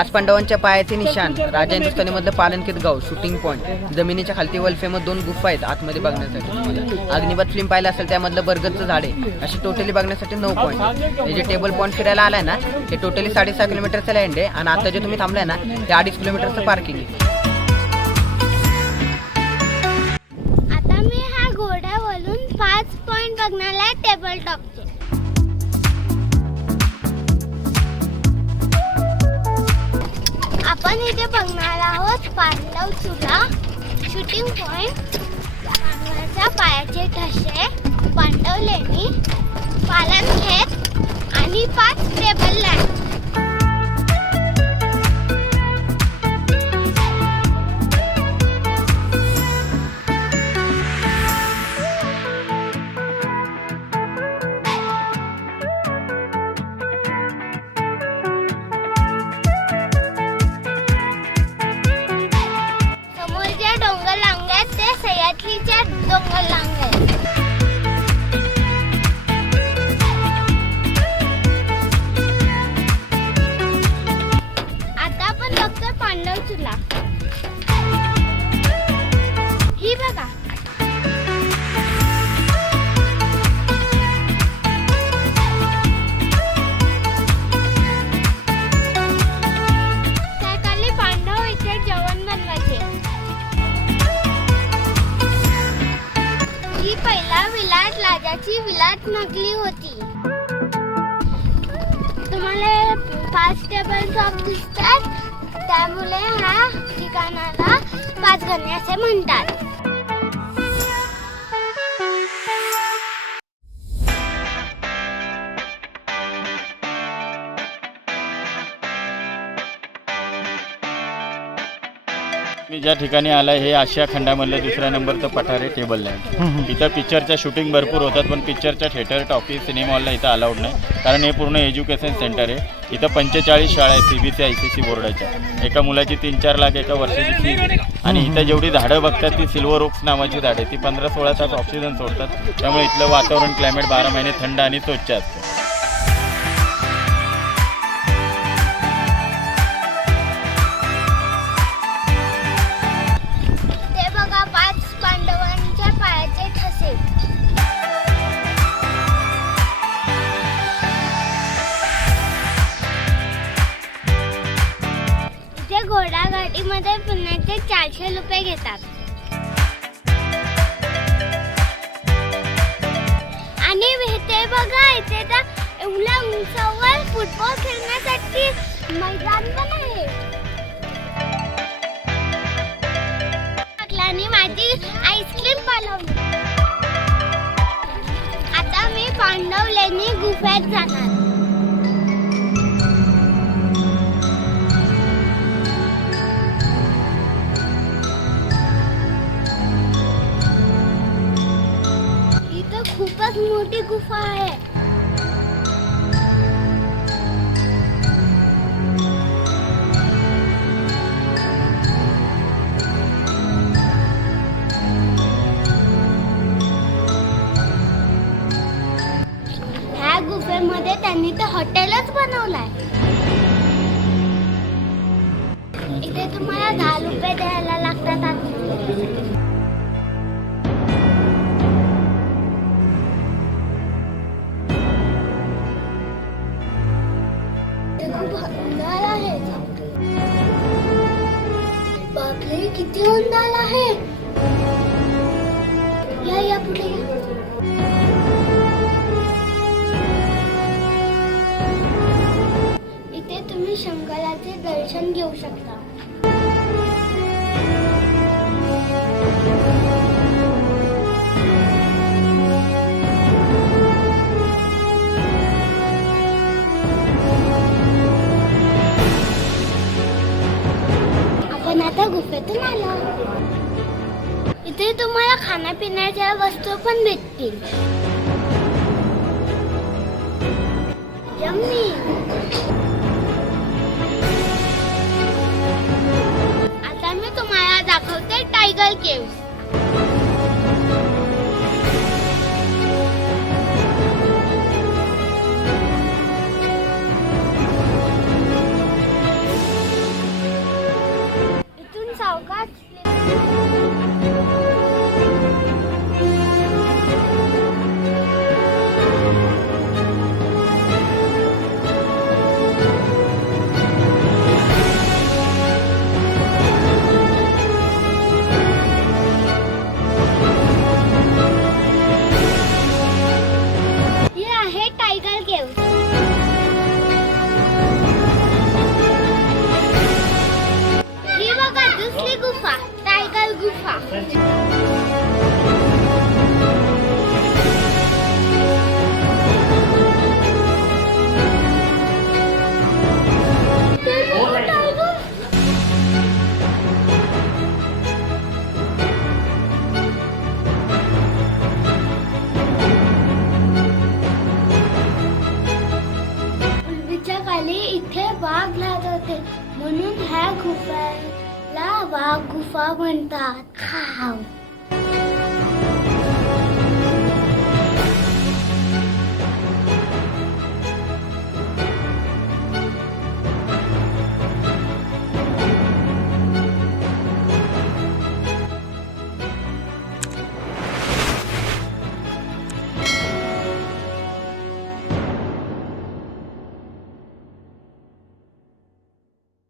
पाच पांडवांच्या पायाचे निशाण, राजा हिंदुस्थानी मधलं पालनकेत गाव, शूटिंग पॉईंट, जमिनीच्या खालती वल्फेमध्ये 2 गुफा आहेत आतमध्ये बघण्यासाठी तुम्हाला. अग्निपथ फिल्म पाहिलं असेल त्यामधलं बरगदचं झाड आहे. अशी टोटली बघण्यासाठी 9 पॉईंट. हे जे टेबल पॉईंट फिरायला आलाय ना हे टोटली 6.5 किलोमीटरचं लँड आहे आणि आता जे तुम्ही थांबलाय ना ते 2.5 किलोमीटरचं पार्किंग आहे. आता मी ह्या घोड्यावरून 5 पॉईंट बघणार आहे टेबल टॉपचे. आपण इथे बघणार आहोत पांडव चुला, शूटिंग पॉइंट, पांडवांच्या पायाचे ठसे, पांडव लेणी, पालनखेत आणि 5 टेबल लँड. डोंगर लांग आहे. आता आपण बघतोय पांडव चुला. ही बघा त्याखाली पांडव इथे जेवण बनवायचे. ही पहिला विलाट राजाची विलाट नगरी होती. तुम्हाला 5 टेबल टॉप दिसतात त्यामुळे ह्या ठिकाणाला पाचगणी असे म्हणतात. मी ज्या ठिकाणी आलाय हे आशिया खंडामधलं 2ऱ्या नंबरचं पठार आहे टेबल लँड. इथं पिक्चरच्या शूटिंग भरपूर होतात पण पिक्चरच्या थिएटर, टॉकीज, सिनेमा हॉलला इथं अलाउड नाही कारण हे पूर्ण एज्युकेशन सेंटर आहे. इथं 45 शाळा आहेत CBC ICC बोर्डाच्या. एका मुलाची 3-4 लाख एका वर्षाची फीज आहे. आणि इथं जेवढी झाडं बघतात ती सिल्वर ओक्स नावाची झाडं आहे. ती 15-16 तास ऑक्सिजन सोडतात त्यामुळे इथलं वातावरण क्लायमेट 12 महिने थंड आणि स्वच्छ असतं. घोडागाडीमध्ये पुण्याचे 400 रुपये घेतात. आणि इथे बघा इथे तर एवढ्या उंचावर फुटबॉल खेळण्यासाठी मैदान पण आहे. आणि माझी आईस्क्रीम बनवली. आता मी पांडव लेणी गुफेत जाणार. खूपच मोठी गुफा आहे. ह्या गुफेमध्ये त्यांनी तर हॉटेलच बनवलंय. इथे तुम्हाला 10 रुपये द्यायला लागतात. बापरे किती उंडाल आहे. या पुढे इथे तुम्ही शंकराचे दर्शन घेऊ शकता. आता गुफेतून आलो. इथे तुम्हाला खाण्यापिण्याच्या वस्तू पण भेटतील. यम्मी. आता मी तुम्हाला दाखवते टायगर केव्स. खाली इथे वाघ राहत होते म्हणून ह्या गुफेला वाघ गुफा म्हणतात.